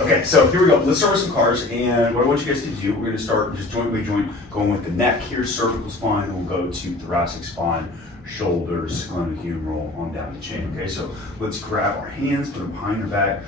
Okay, so here we go. Let's start with some cars, and what I want you guys to do, we're going to start just joint by joint, going with the neck here, cervical spine, and we'll go to thoracic spine, shoulders, glenohumeral, on down the chain. Okay, so let's grab our hands, put them behind our back.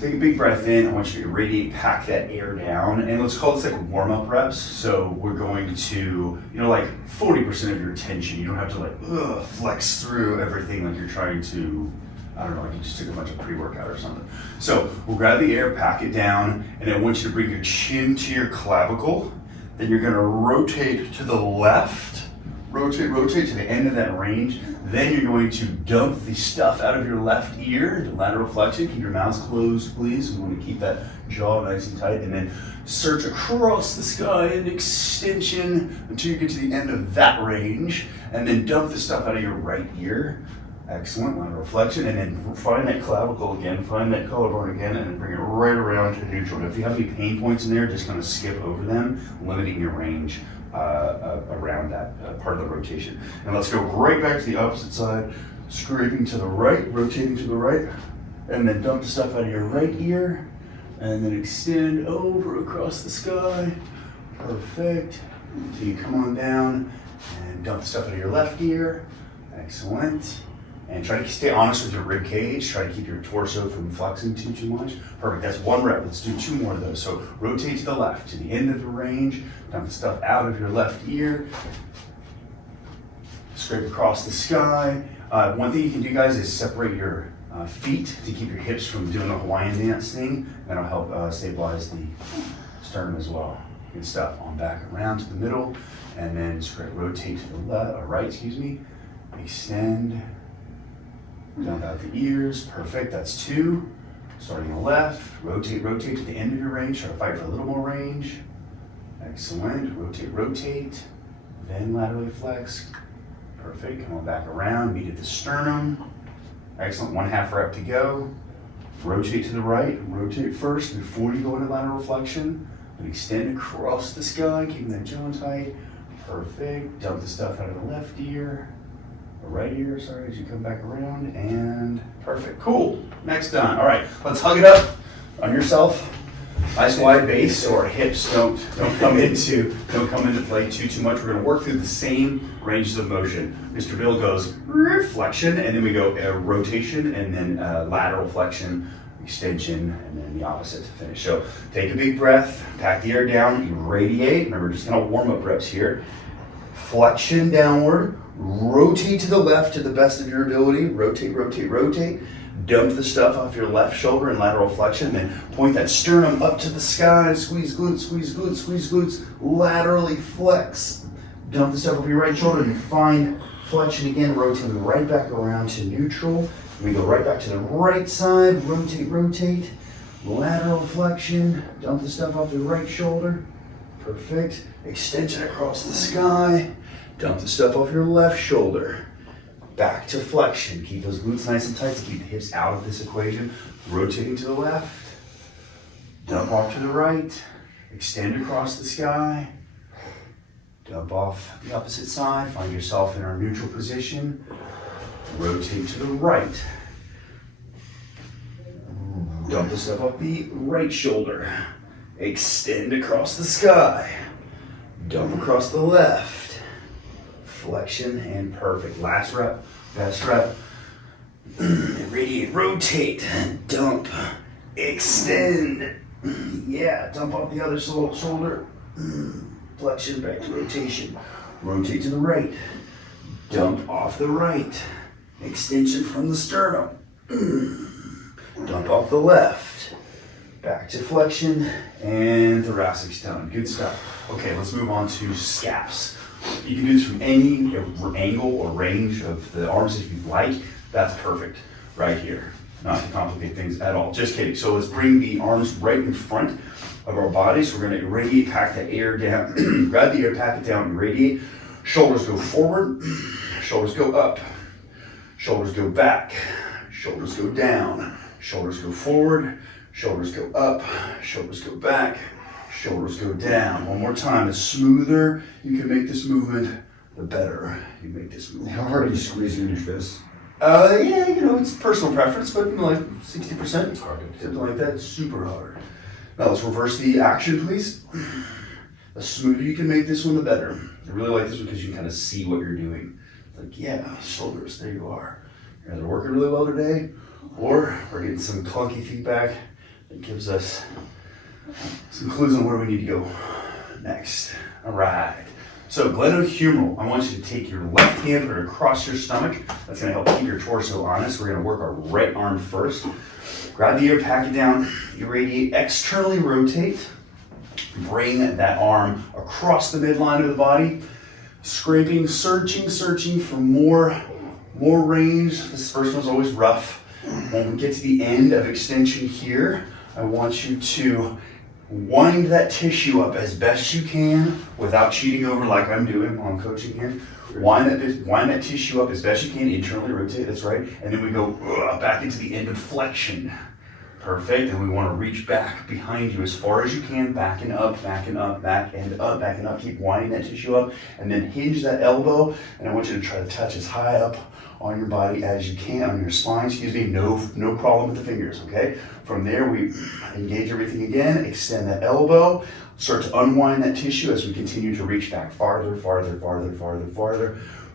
Take a big breath in. I want you to radiate, pack that air down, and let's call this like warm-up reps. So we're going to, like 40% of your attention. You don't have to like flex through everything like you're trying to, I don't know, like you just took a bunch of pre-workout or something. So we'll grab the air, pack it down, and I want you to bring your chin to your clavicle. Then you're gonna rotate to the left. Rotate to the end of that range. Then you're going to dump the stuff out of your left ear, the lateral flexion. Keep your mouth closed, please. We want to keep that jaw nice and tight. And then search across the sky in extension until you get to the end of that range. And then dump the stuff out of your right ear. Excellent, lateral flexion. And then find that clavicle again, find that collarbone again, and then bring it right around to neutral. Now, if you have any pain points in there, just kind of skip over them, limiting your range around that part of the rotation. And let's go right back to the opposite side, scraping to the right, rotating to the right, and then dump the stuff out of your right ear, and then extend over across the sky. Perfect. So you come on down and dump the stuff out of your left ear. Excellent. And try to stay honest with your rib cage. Try to keep your torso from flexing too much. Perfect, that's one rep. Let's do 2 more of those. So rotate to the left, to the end of the range. Dump the stuff out of your left ear. Scrape across the sky. One thing you can do, guys, is separate your feet to keep your hips from doing the Hawaiian dance thing. That'll help stabilize the sternum as well. Good stuff. On back around to the middle, and then rotate to the right, Extend. Dump out the ears. Perfect. That's 2. Starting on the left. Rotate to the end of your range. Try to fight for a little more range. Excellent. Rotate. Then laterally flex. Perfect. Come on back around. Meet at the sternum. Excellent. 1/2 rep to go. Rotate to the right. Rotate first before you go into lateral flexion. And extend across the sky, keeping that jaw tight. Perfect. Dump the stuff out of the left ear. Right ear, sorry, as you come back around, and perfect. Cool. Next done. All right, let's hug it up on yourself. Nice wide base, so our hips don't come into play too much. We're going to work through the same ranges of motion. Mr. Bill goes flexion, and then we go rotation, and then lateral flexion, extension, and then the opposite to finish. So take a big breath, pack the air down, irradiate. Remember, just kind of warm up reps here. Flexion downward. Rotate to the left to the best of your ability. Rotate. Dump the stuff off your left shoulder in lateral flexion. Then point that sternum up to the sky. Squeeze glutes. Laterally flex. Dump the stuff off your right shoulder and find flexion again. Rotating right back around to neutral. We go right back to the right side. Rotate. Lateral flexion. Dump the stuff off the right shoulder. Perfect. Extension across the sky. Dump the stuff off your left shoulder. Back to flexion. Keep those glutes nice and tight to keep the hips out of this equation. Rotating to the left. Dump off to the right. Extend across the sky. Dump off the opposite side. Find yourself in our neutral position. Rotate to the right. Dump the stuff off the right shoulder. Extend across the sky. Dump across the left. Flexion and perfect. Last rep, best rep. Radiate, rotate, dump, extend. Yeah, dump off the other shoulder. Flexion back to rotation. Rotate to the right. Dump off the right. Extension from the sternum. Dump off the left. Back to flexion and thoracic's done. Good stuff. Okay, let's move on to scaps. You can do this from any angle or range of the arms if you'd like. That's perfect right here. Not to complicate things at all. Just kidding. So let's bring the arms right in front of our bodies. We're going to irradiate, pack that air down. Grab the air, pack it down, irradiate. Shoulders go forward. Shoulders go up. Shoulders go back. Shoulders go down. Shoulders go forward. Shoulders go up. Shoulders go back. Shoulders go down. One more time. The smoother you can make this movement, the better you make this movement. How hard are you squeezing in your fists? Yeah, you know, it's personal preference, but you know, like 60%, something like that, super hard. Now let's reverse the action, please. The smoother you can make this one, the better. I really like this one because you can kind of see what you're doing. It's like, yeah, shoulders, there you are. You're either working really well today, or we're getting some clunky feedback that gives us some clues on where we need to go next. All right. So glenohumeral, I want you to take your left hand, put it across your stomach. That's gonna help keep your torso honest. We're gonna work our right arm first. Grab the air, pack it down, irradiate, externally rotate. Bring that arm across the midline of the body. Scraping, searching for more range. This first one's always rough. When we get to the end of extension here, I want you to wind that tissue up as best you can without cheating over like I'm doing while I'm coaching here. Wind that tissue up as best you can, internally rotate, that's right. And then we go back into the end of flexion. Perfect, and we want to reach back behind you as far as you can, backing up, back and up, backing up. Keep winding that tissue up, and then hinge that elbow, and I want you to try to touch as high up on your body as you can, on your spine, excuse me, no problem with the fingers, okay? From there, we engage everything again, extend that elbow, start to unwind that tissue as we continue to reach back farther.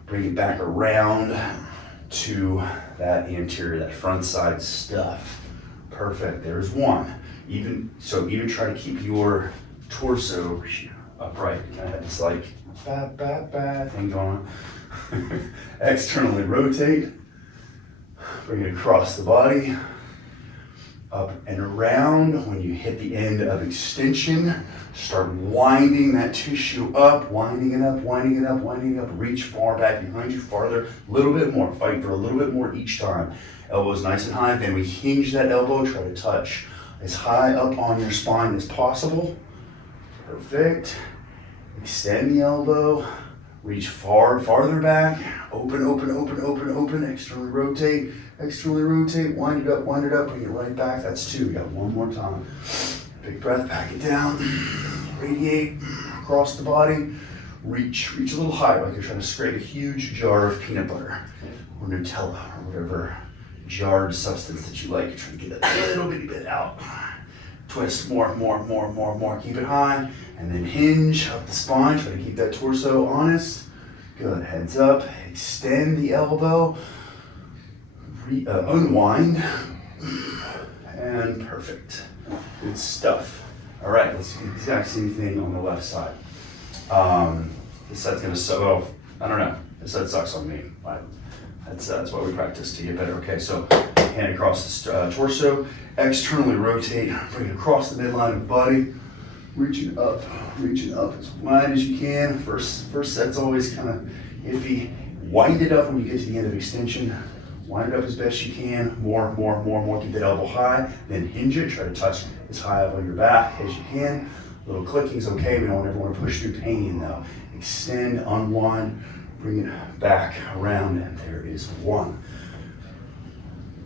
Bring it back around to that anterior, that front side stuff. Perfect, there's one. Even try to keep your torso upright. Kind of have this like bat thing going on. Externally rotate. Bring it across the body. Up and around. When you hit the end of extension, start winding that tissue up, winding it up. Reach far back behind you, farther, a little bit more. Fight for a little bit more each time. Elbows nice and high, then we hinge that elbow, try to touch as high up on your spine as possible. Perfect. Extend the elbow, reach farther back, open, externally rotate, wind it up, bring it right back. That's two, we got one more time. Big breath, pack it down, radiate across the body, reach a little higher, like you're trying to scrape a huge jar of peanut butter or Nutella or whatever jarred substance that you like. You're trying to get a little bitty bit out. Twist, more, keep it high, and then hinge up the spine, try to keep that torso honest. Good, heads up, extend the elbow, unwind, and perfect. Good stuff. All right, let's do the exact same thing on the left side. This side's gonna suck, well, I don't know, this side sucks on me. That's why we practice to get better. Okay, so hand across the torso, externally rotate, bring it across the midline of the body, reaching up as wide as you can. First set's always kind of iffy. Wind it up when you get to the end of extension. Wind it up as best you can. More. Keep that elbow high. Then hinge it. Try to touch as high up on your back as you can. A little clicking's okay. We don't ever want to push through pain though. Extend, unwind. Bring it back around, and there is one.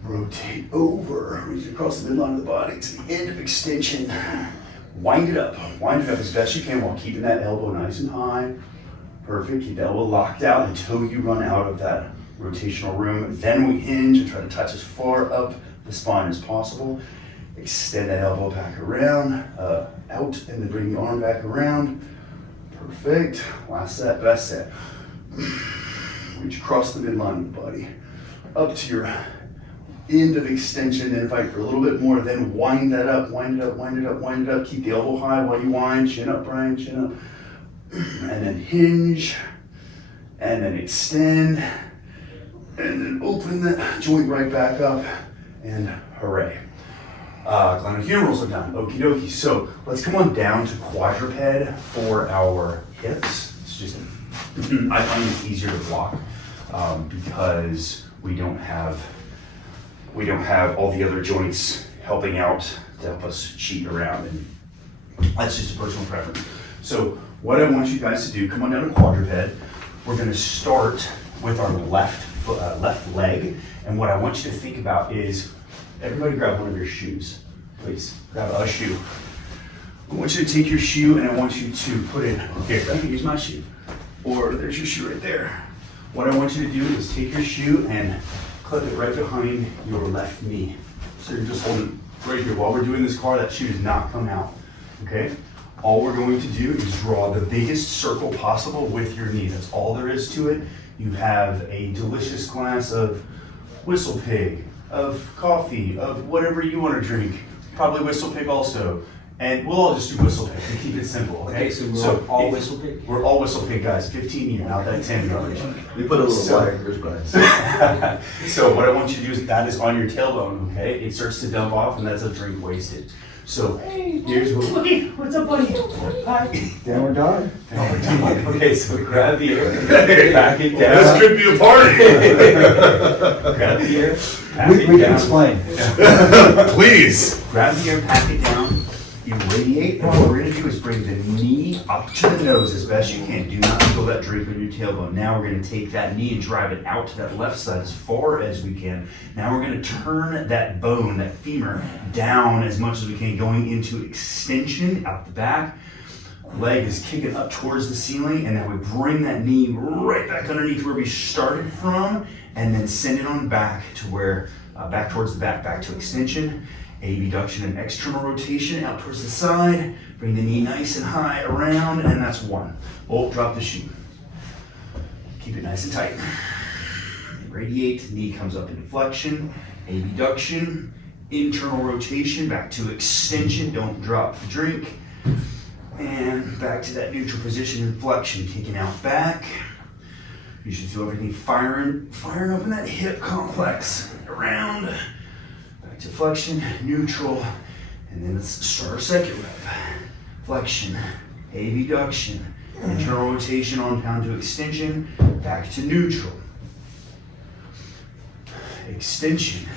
Rotate over, reach across the midline of the body to the end of extension. Wind it up as best you can while keeping that elbow nice and high. Perfect, keep the elbow locked out until you run out of that rotational room. Then we hinge and try to touch as far up the spine as possible. Extend that elbow back around, out, and then bring the arm back around. Perfect, last set, best set. Reach across the midline of the body, up to your end of extension, then fight for a little bit more, then wind that up, wind it up, keep the elbow high while you wind, chin up, Brian, chin up, and then hinge, and then extend, and then open the joint right back up, and hooray. Glenohumerals are done, okie dokie. So let's come on down to quadruped for our hips. It's just, I find it easier to block because we don't have all the other joints helping out to help us cheat around, and that's just a personal preference. So what I want you guys to do, come on down to quadruped. We're going to start with our left leg, and what I want you to think about is, everybody grab one of your shoes, please. Grab a shoe. I want you to take your shoe and I want you to put it here. I can use my shoe, or there's your shoe right there. What I want you to do is take your shoe and clip it right behind your left knee. So you're just holding it right here. While we're doing this car, that shoe does not come out, okay? All we're going to do is draw the biggest circle possible with your knee. That's all there is to it. You have a delicious glass of Whistle Pig, of coffee, of whatever you want to drink. Probably Whistle Pig also. And we'll all just do Whistle Pig to keep it simple, okay? Okay, so we're all Whistle Pig? We're all Whistle Pig guys, 15 years, not that 10 yardage. We put a little wire wristbands. So what I want you to do is that is on your tailbone, okay? It starts to dump off and that's a drink wasted. So here's what, Wookie, what's up, buddy? Hi. Downward dog. Okay, so grab the air, back it down. This could be a party. Grab the air, pack We it can down. explain. Please. Grab the air, pack it down, irradiate, and what we're gonna do is bring the knee up to the nose as best you can. Do not feel that drink on your tailbone. Now we're gonna take that knee and drive it out to that left side as far as we can. Now we're gonna turn that bone, that femur, down as much as we can, going into extension out the back. Leg is kicking up towards the ceiling, and then we bring that knee right back underneath where we started from, and then send it on back to where, back towards the back, back to extension. Abduction and external rotation out towards the side. Bring the knee nice and high around, and that's one. Bolt, drop the shoe. Keep it nice and tight. Radiate, knee comes up in flexion. Abduction, internal rotation, back to extension. Don't drop the drink. And back to that neutral position in flexion, kicking out back. You should feel everything firing up in that hip complex. Around. Back to flexion, neutral, and then let's start our second rep. Flexion, abduction, internal rotation on down to extension, back to neutral. Extension,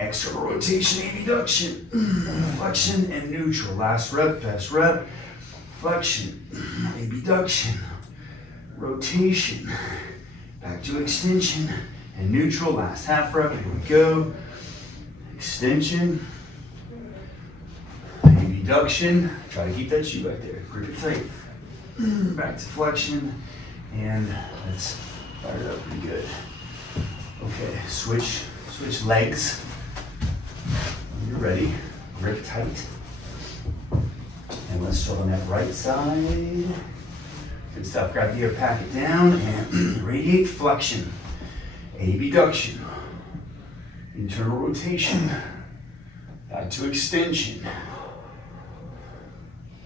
external rotation, abduction, flexion, and neutral. Last rep, best rep. Flexion, abduction, rotation, back to extension, and neutral. Last half rep, here we go. Extension, abduction, try to keep that shoe back there, grip it tight, back to flexion, and let's fire it up pretty good. Okay, switch legs. When you're ready, grip tight, and let's start on that right side. Good stuff, grab the air, pack it down, and radiate flexion, abduction, internal rotation, back to extension,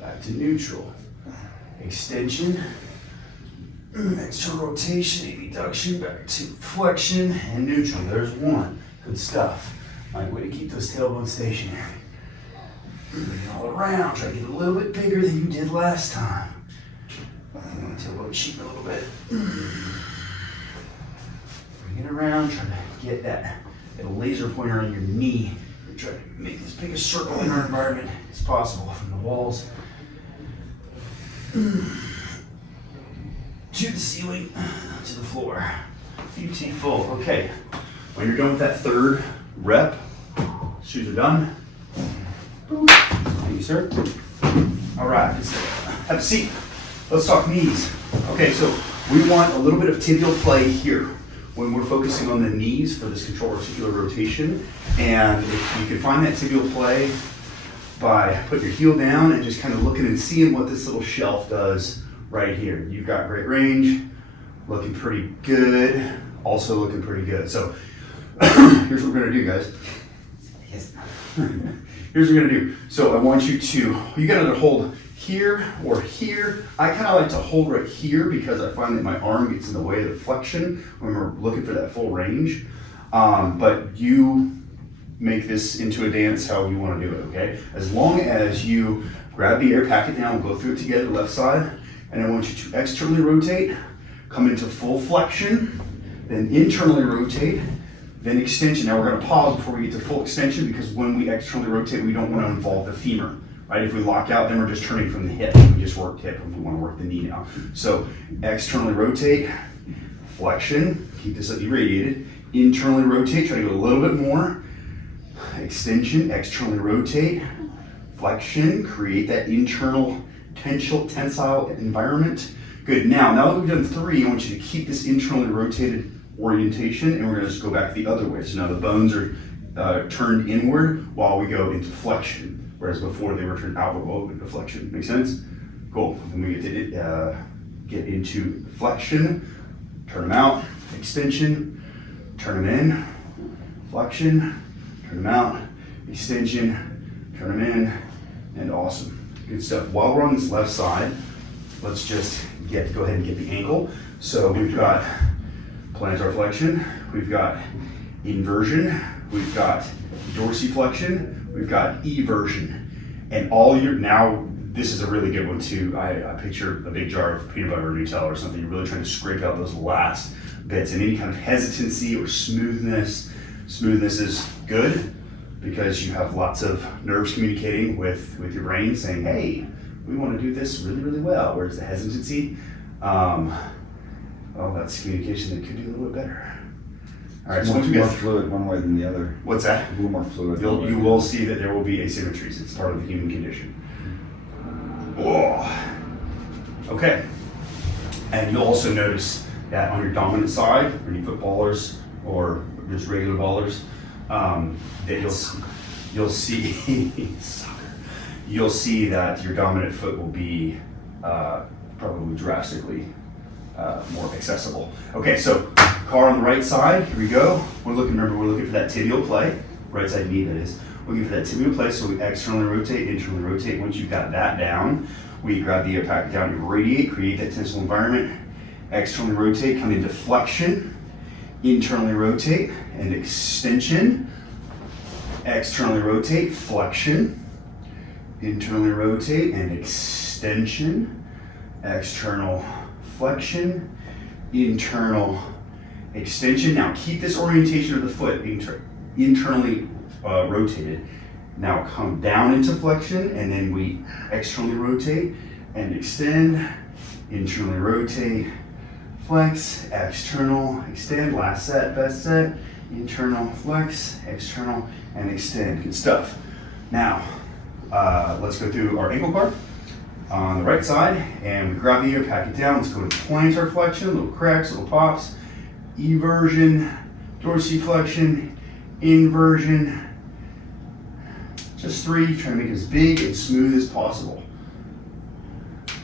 back to neutral, extension, external rotation, abduction, back to flexion, and neutral. There's one. Good stuff. All right, way to keep those tailbones stationary. Bring it all around. Try to get a little bit bigger than you did last time. Tailbone cheek a little bit. Bring it around. Try to get that laser pointer on your knee. We're trying to make as big a circle in our environment as possible from the walls to the ceiling, to the floor. Beautiful. Okay, when you're done with that third rep, shoes are done. Thank you, sir. All right, have a seat. Let's talk knees. Okay, so we want a little bit of tibial play here when we're focusing on the knees for this control articular rotation. And if you can find that tibial play by putting your heel down and just kind of looking and seeing what this little shelf does right here. You've got great range, looking pretty good, also looking pretty good. So here's what we're gonna do, guys. Yes. Here's what we're gonna do. So I want you gotta either hold here or here. I kind of like to hold right here because I find that my arm gets in the way of the flexion when we're looking for that full range. But you make this into a dance how you want to do it, okay? As long as you grab the air, pack it down, we'll go through it together, left side, and I want you to externally rotate, come into full flexion, then internally rotate, then extension. Now we're going to pause before we get to full extension because when we externally rotate, we don't want to involve the femur, right? If we lock out, then we're just turning from the hip. We just worked hip if we want to work the knee now. So externally rotate, flexion, keep this irradiated, internally rotate, try to go a little bit more, extension, externally rotate, flexion, create that internal tensile environment. Good, now that we've done three, I want you to keep this internally rotated orientation, and we're gonna just go back the other way. So now the bones are turned inward while we go into flexion, whereas before they were turned outward while we went into flexion. Make sense? Cool. Then we get into flexion, turn them out, extension, turn them in, flexion, turn them out, extension, turn them in, and awesome. Good stuff. While we're on this left side, let's just go ahead and get the ankle. So we've got plantar flexion, we've got inversion, we've got dorsiflexion, we've got eversion. And now this is a really good one too. I picture a big jar of peanut butter or Nutella or something. You're really trying to scrape out those last bits, and any kind of hesitancy or smoothness. Smoothness is good because you have lots of nerves communicating with your brain saying, hey, we want to do this really, really well. Whereas the hesitancy, well, that's communication that could do a little bit better. All right, so once we more get fluid one way than the other. what's that? A little more fluid. You will see that there will be asymmetries. It's part of the human condition. Whoa. Okay. And you'll also notice that on your dominant side, for any footballers or just regular ballers, that you'll see soccer. You'll see that your dominant foot will be probably drastically more accessible. Okay, so car on the right side, here we go. Remember, we're looking for that tibial play, right side knee that is. We're looking for that tibial play, so we externally rotate, internally rotate. Once you've got that down, we grab the packet down, you radiate, create that tensile environment, externally rotate, come into flexion, internally rotate, and extension, externally rotate, flexion, internally rotate, and extension, external flexion, internal extension. Now keep this orientation of the foot internally rotated. Now come down into flexion, and then we externally rotate and extend, internally rotate, flex, external, extend, last set, best set, internal, flex, external, and extend. Good stuff. Now, let's go through our ankle bar on the right side, and we grab the ear, pack it down. Let's go to plantar flexion, little cracks, little pops, eversion, dorsiflexion, inversion. Just 3, trying to make it as big and smooth as possible.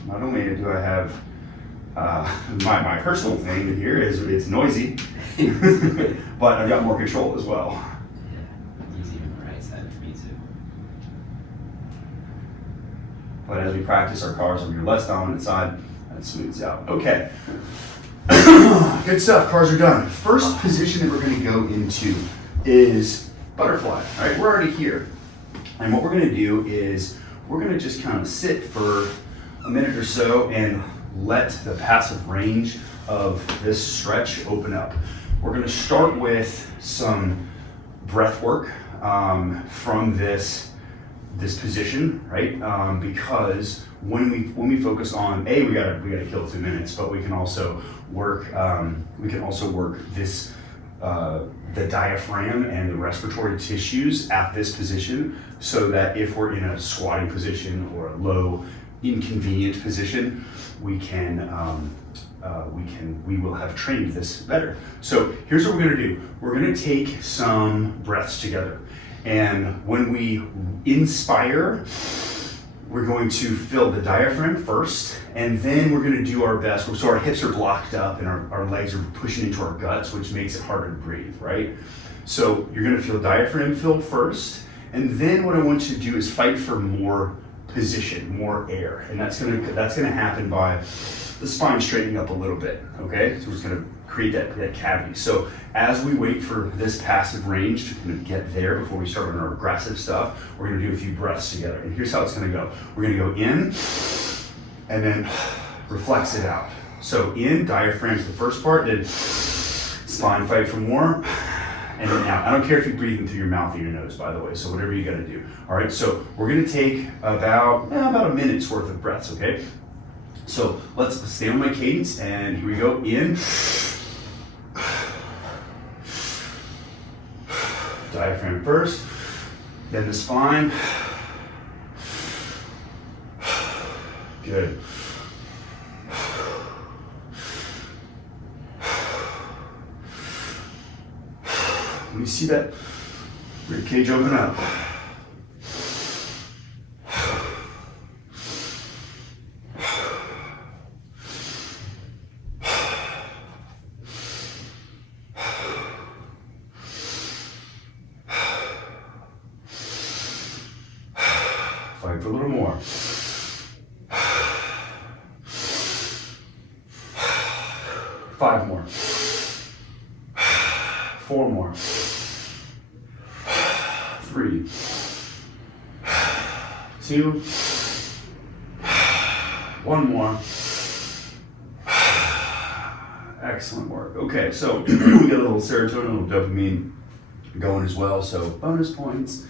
Not only do I have my personal thing here is it's noisy, but I've got more control as well. Yeah, easy on the right side for me too. But as we practice our cars on your less dominant side, that smooths out. Okay. Good stuff, cars are done. First position that we're gonna go into is butterfly. All right, we're already here. And what we're gonna do is we're gonna just kind of sit for a minute or so and let the passive range of this stretch open up. We're gonna start with some breath work from this position, right? Because when we focus on we gotta kill 2 minutes, but we can also work this the diaphragm and the respiratory tissues at this position, so that if we're in a squatting position or a low inconvenient position, we will have trained this better. So here's what we're gonna do. We're gonna take some breaths together. And when we inspire, we're going to fill the diaphragm first, and then we're gonna do our best. So our hips are blocked up and our legs are pushing into our guts, which makes it harder to breathe, right? So you're gonna feel diaphragm filled first, and then what I want you to do is fight for more position, more air. And that's gonna happen by the spine straightening up a little bit, okay? So we're just gonna create that cavity. So as we wait for this passive range to kind of get there before we start on our aggressive stuff, we're gonna do a few breaths together. And here's how it's gonna go. We're gonna go in, and then reflex it out. So in, diaphragm's the first part, then spine, fight for more, and then out. I don't care if you're breathing through your mouth or your nose, by the way, so whatever you gotta do. All right, so we're gonna take about a minute's worth of breaths, okay? So let's stay on my cadence, and here we go. In, diaphragm first, then the spine. Good. You see that rib cage open up. Fight for a little more. 5 more. 4 more. 3. 2. 1 more. Excellent work. Okay, so we got a little serotonin, a little dopamine going as well, so bonus points.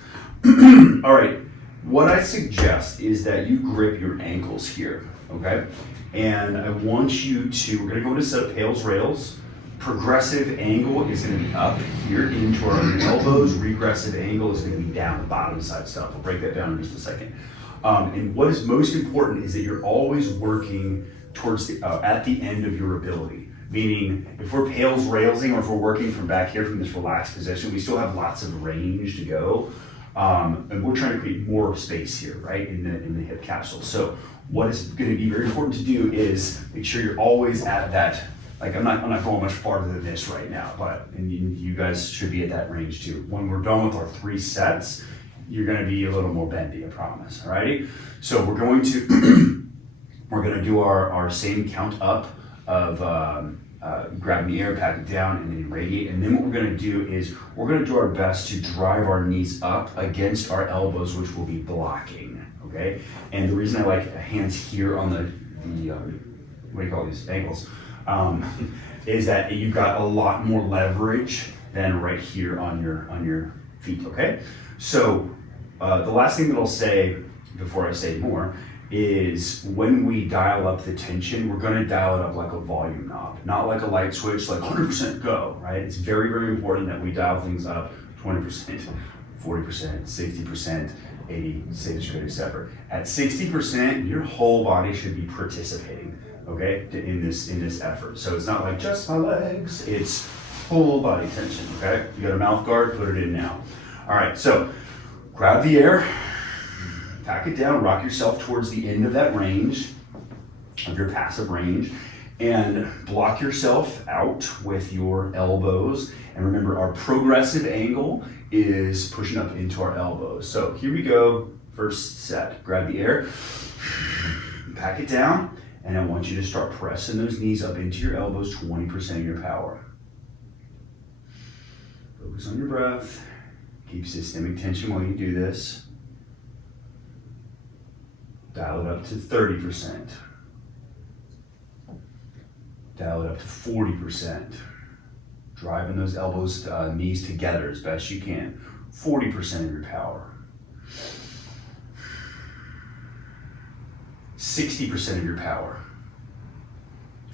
All right, what I suggest is that you grip your ankles here, okay? And I want you to, we're gonna go into a set of PAILs rails. Progressive angle is gonna be up here into our elbows. Regressive angle is gonna be down the bottom side stuff. I'll break that down in just a second. And what is most important is that you're always working towards the, at the end of your ability. Meaning, if we're PAILs railsing or if we're working from back here from this relaxed position, we still have lots of range to go. And we're trying to create more space here, right, in the hip capsule. So what is going to be very important to do is make sure you're always at that. Like I'm not going much farther than this right now, but and you guys should be at that range too. When we're done with our 3 sets, you're going to be a little more bendy, I promise. Alrighty. So we're going to do our same count up of grabbing the air, pack it down, and then radiate. And then what we're going to do is we're going to do our best to drive our knees up against our elbows, which will be blocking. Okay. And the reason I like hands here on the what do you call these, ankles, is that you've got a lot more leverage than right here on your feet. Okay. So the last thing that I'll say before I say more is when we dial up the tension, we're going to dial it up like a volume knob, not like a light switch, like 100% go, right? It's very, very important that we dial things up 20%, 40%, 60%, 80, say the straight separate. At 60%, your whole body should be participating, okay, in this effort. So it's not like just my legs, it's full body tension, okay? You got a mouth guard, put it in now. All right, so grab the air, pack it down, rock yourself towards the end of that range, of your passive range, and block yourself out with your elbows. And remember, our progressive angle is pushing up into our elbows. So here we go, first set. Grab the air, pack it down, and I want you to start pressing those knees up into your elbows, 20% of your power. Focus on your breath, keep systemic tension while you do this. Dial it up to 30%. Dial it up to 40%. Driving those elbows, knees together as best you can. 40% of your power. 60% of your power.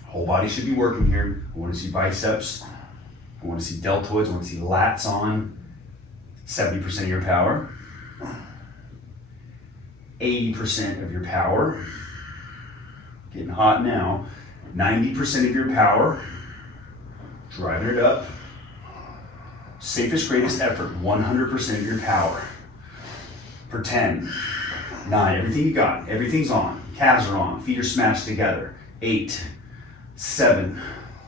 Whole body should be working here. I want to see biceps. I want to see deltoids. I want to see lats on. 70% of your power. 80% of your power. Getting hot now. 90% of your power. Driving it up. Safest, greatest effort. 100% of your power. For 10, 9, everything you got. Everything's on. Calves are on. Feet are smashed together. 8, 7,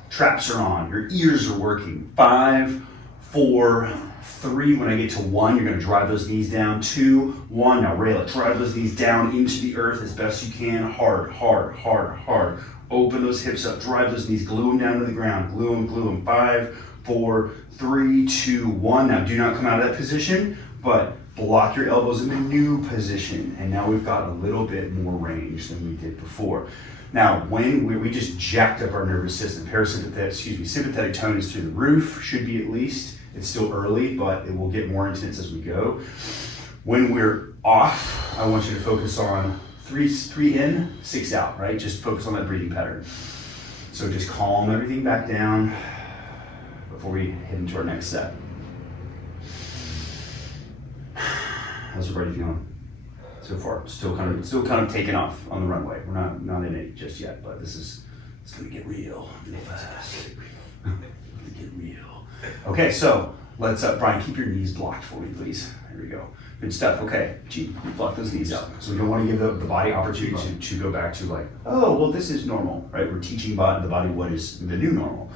traps are on. Your ears are working. 5, 4, 3, when I get to 1, you're going to drive those knees down. 2, 1, now rail it. Drive those knees down into the earth as best you can. Hard, hard, hard, hard. Open those hips up. Drive those knees. Glue them down to the ground. Glue them, glue them. 5, 4, 3, 2, 1. Now do not come out of that position, but block your elbows in the new position. And now we've got a little bit more range than we did before. Now, when we just jacked up our nervous system, sympathetic tone is through the roof, should be at least. It's still early, but it will get more intense as we go. When we're off, I want you to focus on 3 in, 6 out, right? Just focus on that breathing pattern. So just calm everything back down before we head into our next set. How's everybody feeling so far? Still kind of taking off on the runway. We're not in it just yet, but it's gonna get real fast. Get real. Okay, so Let's, Brian, keep your knees blocked for me, please. There we go. Good stuff. Okay, G, block those knees out. So we don't want to give the body opportunity to go back to like, oh, well, this is normal, right? We're teaching the body what is the new normal.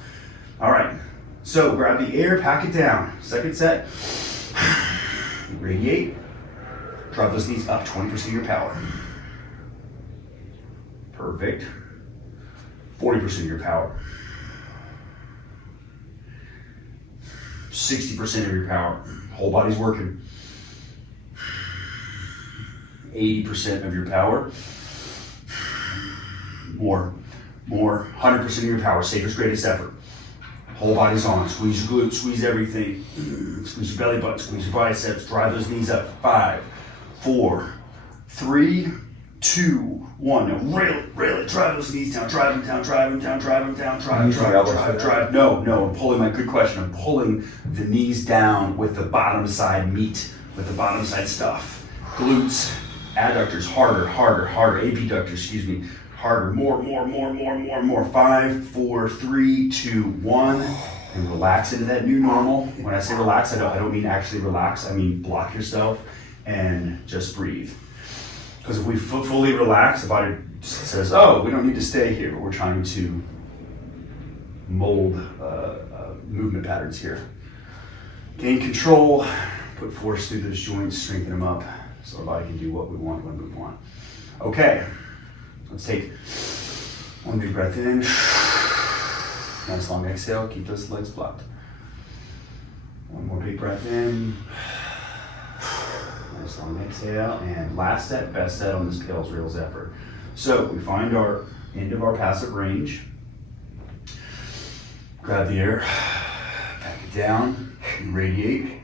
All right, so grab the air, pack it down. Second set, radiate. Drop those knees up 20% of your power. Perfect. 40% of your power. 60% of your power. Whole body's working. 80% of your power. More. 100% of your power. Safest, greatest effort. Whole body's on. Squeeze your glutes, squeeze everything. Squeeze your belly button, squeeze your biceps. Drive those knees up. 5, 4, 3, 2, 1. Now rail it. Drive those knees down. Drive them down. Drive them down. Drive them down. Drive. No. I'm pulling. My good question. I'm pulling the knees down with the bottom side meat, with the bottom side stuff. Glutes, adductors, harder. Abductors, excuse me. Harder. More. 5, 4, 3, 2, 1. And relax into that new normal. When I say relax, I don't mean actually relax. I mean block yourself and just breathe. Because if we fully relax, the body says, oh, we don't need to stay here, but we're trying to mold movement patterns here. Gain control, put force through those joints, strengthen them up, so our body can do what we want when we want. Okay, let's take one big breath in. Nice long exhale, keep those legs blocked. One more big breath in. Nice long exhale, and last set, best set on this PAILs Reels effort. So we find our end of our passive range, grab the air, pack it down, radiate,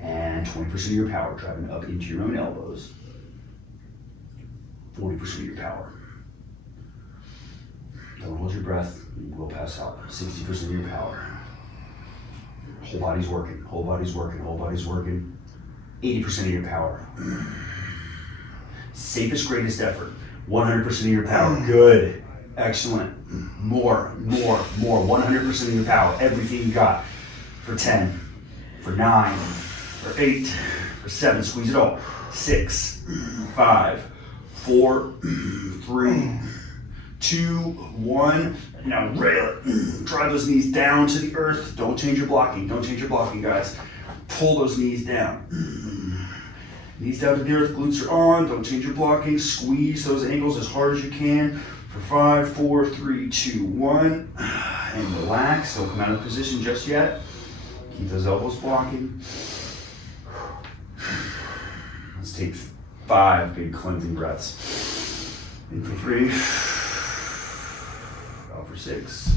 and 20% of your power, driving up into your own elbows. 40% of your power. Don't hold your breath, you will pass out. 60% of your power. Whole body's working. 80% of your power. Safest, greatest effort. 100% of your power. Good. Excellent. More. 100% of your power. Everything you got. For 10, for 9, for 8, for 7. Squeeze it all. 6, 5, 4, 3, 2, 1. Now rail it. Drive those knees down to the earth. Don't change your blocking, guys. Pull those knees down. Knees down to the earth, glutes are on. Don't change your blocking. Squeeze those ankles as hard as you can. For 5, 4, 3, 2, 1. And relax. Don't come out of position just yet. Keep those elbows blocking. Let's take 5 big cleansing breaths. In for 3. Out for 6.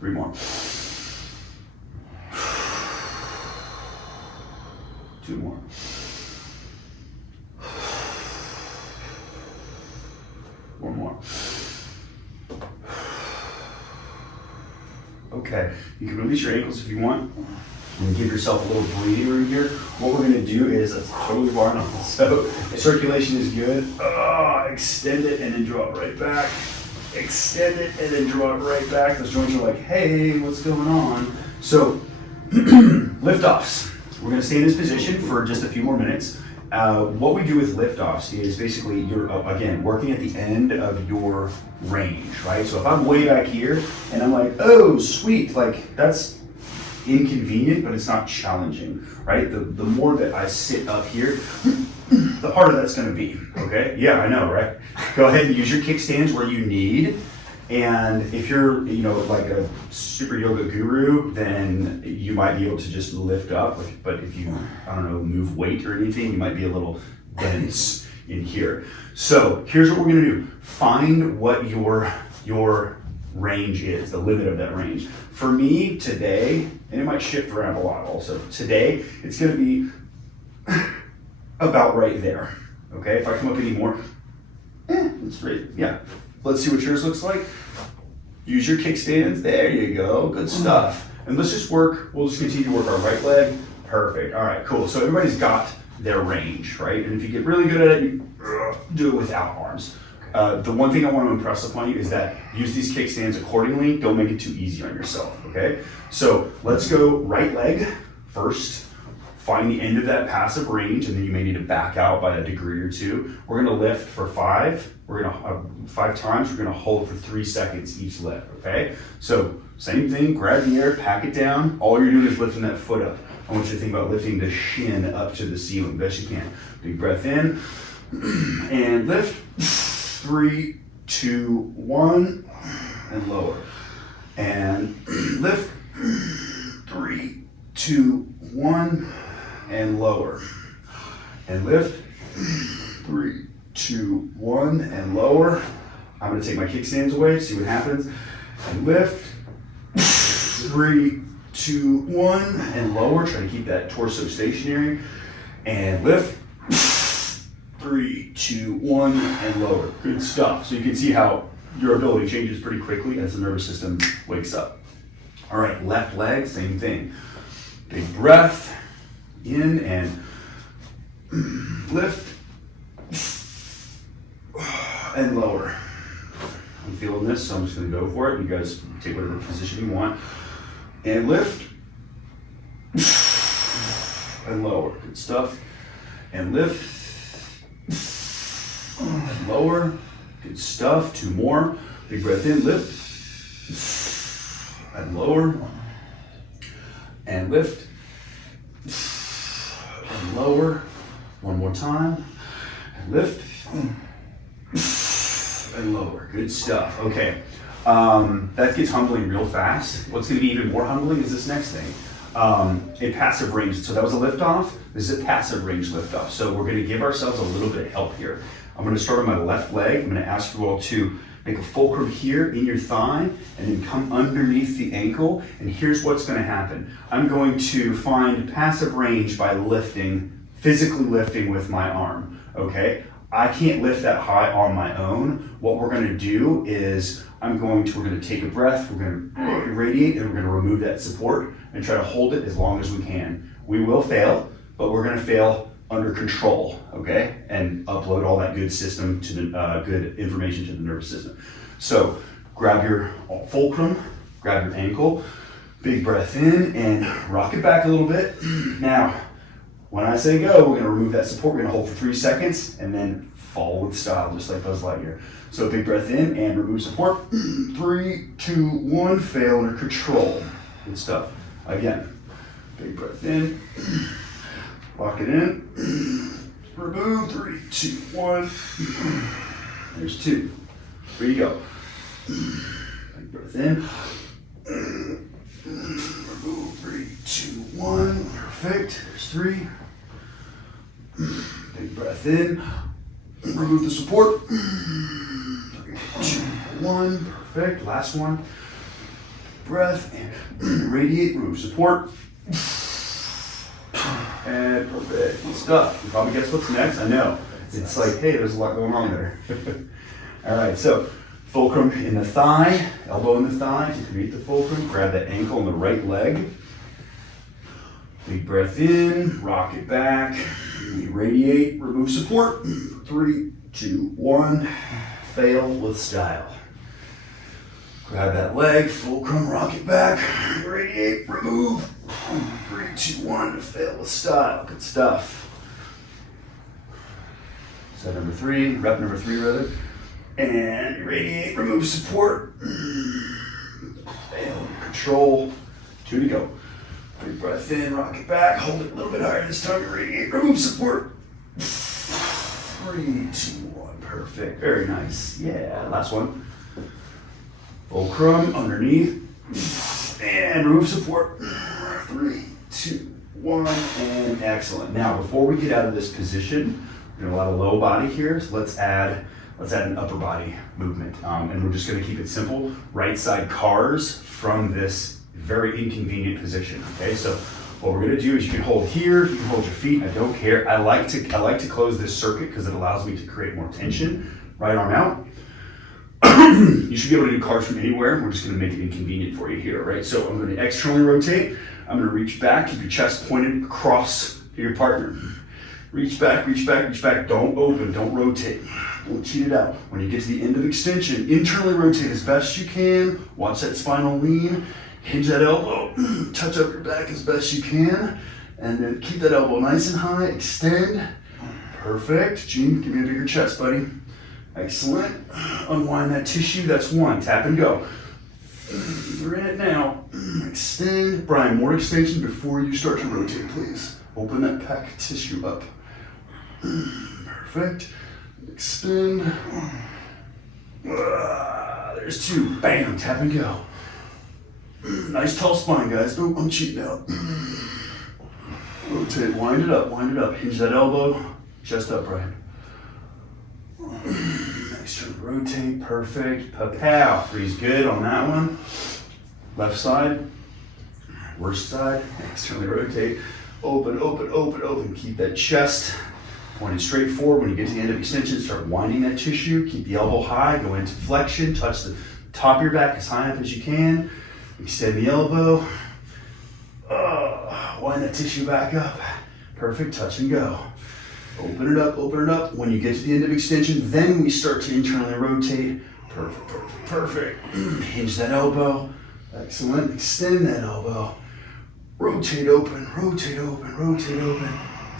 3 more. 2 more. 1 more. Okay, you can release your ankles if you want. And give yourself a little breathing room here. What we're gonna do is, that's totally far enough. So, circulation is good. Extend it and then draw it right back. Extend it and then draw it right back. Those joints are like, hey, what's going on? So, lift-offs. We're gonna stay in this position for just a few more minutes. What we do with lift-offs is basically you're, again, working at the end of your range, right? So if I'm way back here and I'm like, oh, sweet, like that's inconvenient, but it's not challenging, right? The more that I sit up here, the harder that's gonna be, okay? Yeah, I know, right? Go ahead and use your kickstands where you need. And if you're, like a super yoga guru, then you might be able to just lift up. But if you, move weight or anything, you might be a little dense in here. So here's what we're gonna do. Find what your range is, the limit of that range. For me today, and it might shift around a lot also, today it's gonna be about right there, okay? If I come up any more, it's right, yeah. Let's see what yours looks like. Use your kickstands. There you go. Good stuff. And let's just work. We'll just continue to work our right leg. Perfect. All right, cool. So everybody's got their range, right? And if you get really good at it, you do it without arms. Okay. The one thing I want to impress upon you is that use these kickstands accordingly. Don't make it too easy on yourself, okay? So let's go right leg first. Find the end of that passive range, and then you may need to back out by a degree or two. We're gonna lift for 5. We're gonna 5 times. We're gonna hold for 3 seconds each lift, okay? So same thing, grab the air, pack it down. All you're doing is lifting that foot up. I want you to think about lifting the shin up to the ceiling best you can. Big breath in, and lift. 3, 2, 1, and lower. And lift. 3, 2, 1, and lower. And lift. 3, 2, 1, and lower. I'm gonna take my kickstands away, see what happens. And lift. 3, 2, 1, and lower. Try to keep that torso stationary. And lift. 3, 2, 1, and lower. Good stuff. So you can see how your ability changes pretty quickly as the nervous system wakes up. All right, left leg, same thing. Big breath in and lift and lower. I'm feeling this, so I'm just going to go for it. You guys take whatever position you want. And lift and lower. Good stuff. And lift and lower. Good stuff. 2 more. Big breath in, lift and lower. And lift and lower. 1 more time. And lift and lower. Good stuff. Okay. That gets humbling real fast. What's going to be even more humbling is this next thing. A passive range. So that was a lift off. This is a passive range lift off. So we're going to give ourselves a little bit of help here. I'm going to start on my left leg. I'm going to ask you all to make a fulcrum here in your thigh and then come underneath the ankle. And here's what's going to happen. I'm going to find passive range by lifting, physically lifting with my arm. Okay? I can't lift that high on my own. What we're going to do is we're going to take a breath, we're going to irradiate, and we're going to remove that support and try to hold it as long as we can. We will fail, but we're going to fail under control, okay? And upload all that good system to the good information to the nervous system. So grab your fulcrum, grab your ankle, big breath in, and rock it back a little bit. Now, when I say go, we're going to remove that support. We're going to hold for 3 seconds and then follow with style, just like Buzz Lightyear. So big breath in and remove support. 3, 2, 1, fail under control. Good stuff. Again, big breath in, lock it in, remove, 3, 2, 1. There's 2. Here you go. Big breath in, remove, 3, 2, 1. Perfect. There's 3. Big breath in, remove the support. 3, 2, 1. Perfect. Last one. Breath and radiate, remove support. And perfect. Good stuff. You probably guess what's next. I know. It's like, hey, there's a lot going on there. All right, so fulcrum in the thigh, elbow in the thigh to create the fulcrum. Grab that ankle on the right leg. Big breath in, rock it back, radiate, remove support. 3, 2, 1, fail with style. Grab that leg, fulcrum, rock it back, radiate, remove. 3, 2, 1, fail with style. Good stuff. Set number 3, rep number 3 rather. And radiate, remove support. Fail, control. 2 to go. Big breath in, rock it back, hold it a little bit higher this time, radiate, remove support. 3, 2, 1, perfect, very nice. Yeah, last one. Fulcrum underneath, and remove support. 3, 2, 1, and excellent. Now, before we get out of this position, we're gonna allow the low body here, so let's add an upper body movement. And we're just gonna keep it simple. Right side cars from this very inconvenient position, okay? So what we're gonna do is you can hold here, you can hold your feet, I don't care. I like to close this circuit because it allows me to create more tension. Right arm out. You should be able to do cars from anywhere. We're just gonna make it inconvenient for you here, right? So I'm gonna externally rotate. I'm gonna reach back, keep your chest pointed across to your partner. Reach back, reach back, reach back. Don't open, don't rotate. Don't cheat it out. When you get to the end of extension, internally rotate as best you can. Watch that spinal lean. Hinge that elbow. Touch up your back as best you can. And then keep that elbow nice and high. Extend. Perfect. Gene, give me a bigger chest, buddy. Excellent. Unwind that tissue. That's one. Tap and go. We're in it now. Extend. Brian, more extension before you start to rotate, please. Open that pec tissue up. Perfect. Extend. There's two. Bam. Tap and go. Nice tall spine, guys. Don't, I'm cheating out. Rotate. Wind it up. Wind it up. Hinge that elbow. Chest up, Brian. Nice turn. Rotate. Perfect. Pa-pow. Three's good on that one. Left side. Worst side. Externally rotate. Open, open, open, open. Keep that chest pointed straight forward. When you get to the end of extension, start winding that tissue. Keep the elbow high. Go into flexion. Touch the top of your back as high up as you can. Extend the elbow. Wind that tissue back up. Perfect. Touch and go. Open it up, open it up. When you get to the end of extension, then we start to internally rotate. Perfect, perfect, perfect. Hinge that elbow. Excellent. Extend that elbow. Rotate open, rotate open, rotate open.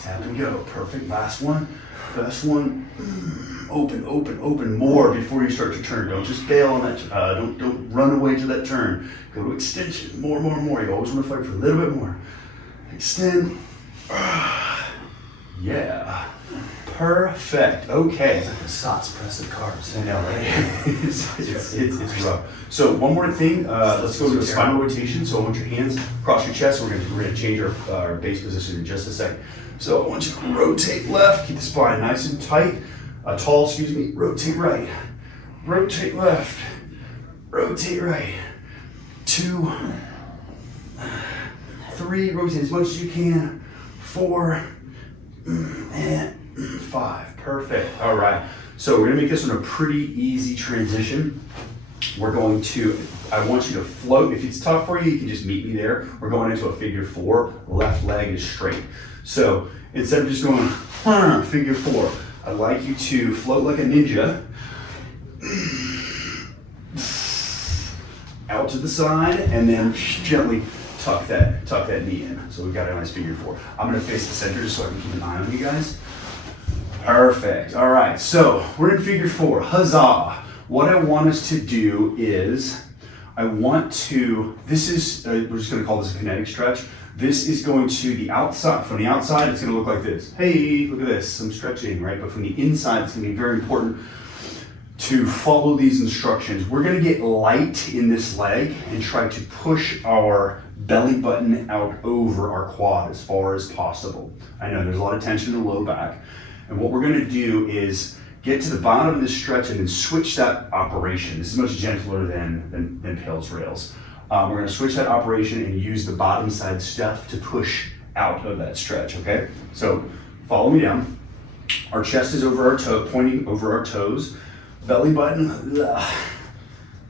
Tap and go. Perfect. Last one. Best one. Open, open, open more before you start to turn. Don't just bail on that. Don't run away to that turn. Go to extension. More, more, more. You always want to fight for a little bit more. Extend. Yeah. Perfect. Okay. Sots pressing carbs. I know, right? it's rough. So one more thing. Let's go to a spinal rotation. So I want your hands across your chest. We're gonna change our base position in just a second. So I want you to rotate left. Keep the spine nice and tight. Tall, excuse me. Rotate right. Rotate left. Rotate right. 2, 3. Rotate as much as you can. 4 and 5. Perfect. All right. So we're gonna make this one a pretty easy transition. We're going to, I want you to float. If it's tough for you, you can just meet me there. We're going into a figure 4. Left leg is straight. So instead of just going figure 4, I'd like you to float like a ninja. Out to the side and then gently tuck that knee in. So we've got a nice figure 4. I'm gonna face the center just so I can keep an eye on you guys. Perfect. All right, so we're in figure 4. Huzzah! What I want us to do is, we're just gonna call this a kinetic stretch. This is going to the outside, from the outside, it's gonna look like this. Hey, look at this, I'm stretching, right? But from the inside, it's gonna be very important to follow these instructions. We're gonna get light in this leg and try to push our belly button out over our quad as far as possible. I know there's a lot of tension in the low back. And what we're gonna do is get to the bottom of this stretch and then switch that operation. This is much gentler than PAILs rails. We're gonna switch that operation and use the bottom side stuff to push out of that stretch, okay? So follow me down. Our chest is over our toe, pointing over our toes. Belly button,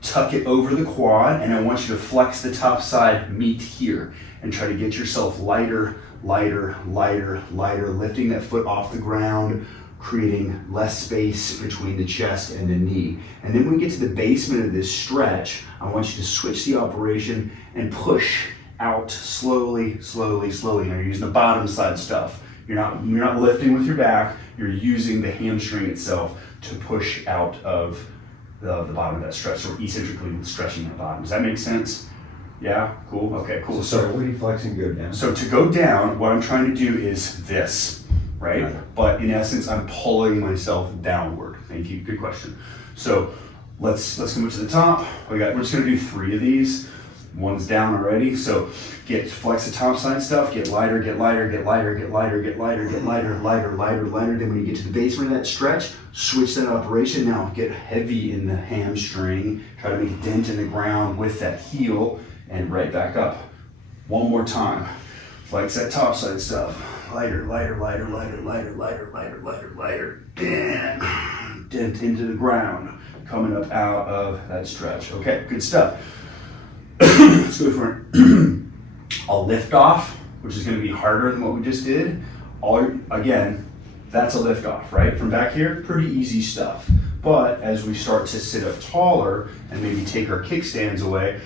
tuck it over the quad, and I want you to flex the top side, meet here, and try to get yourself lighter, lighter, lighter, lighter, lifting that foot off the ground, creating less space between the chest and the knee. And then when we get to the basement of this stretch, I want you to switch the operation and push out slowly, slowly, slowly. Now you're using the bottom side stuff. You're not lifting with your back, you're using the hamstring itself to push out of the bottom of that stretch. So we're eccentrically stretching that bottom. Does that make sense? Yeah, cool, okay, cool. So what are you flexing go down? So to go down, what I'm trying to do is this, right? But in essence, I'm pulling myself downward. Thank you, good question. So let's come up to the top. We're just gonna do 3 of these. One's down already, so flex the top side stuff, get lighter, get lighter, get lighter, get lighter, get lighter, get lighter, lighter, lighter, lighter. Then when you get to the basement of that stretch, switch that operation. Now get heavy in the hamstring, try to make a dent in the ground with that heel, and right back up. One more time. Flex that top side stuff. Lighter, lighter, lighter, lighter, lighter, lighter, lighter, lighter, lighter. And dent into the ground, coming up out of that stretch. Okay, good stuff. Let's go for a lift off, which is going to be harder than what we just did. Again, that's a lift off, right? From back here, pretty easy stuff. But as we start to sit up taller and maybe take our kickstands away,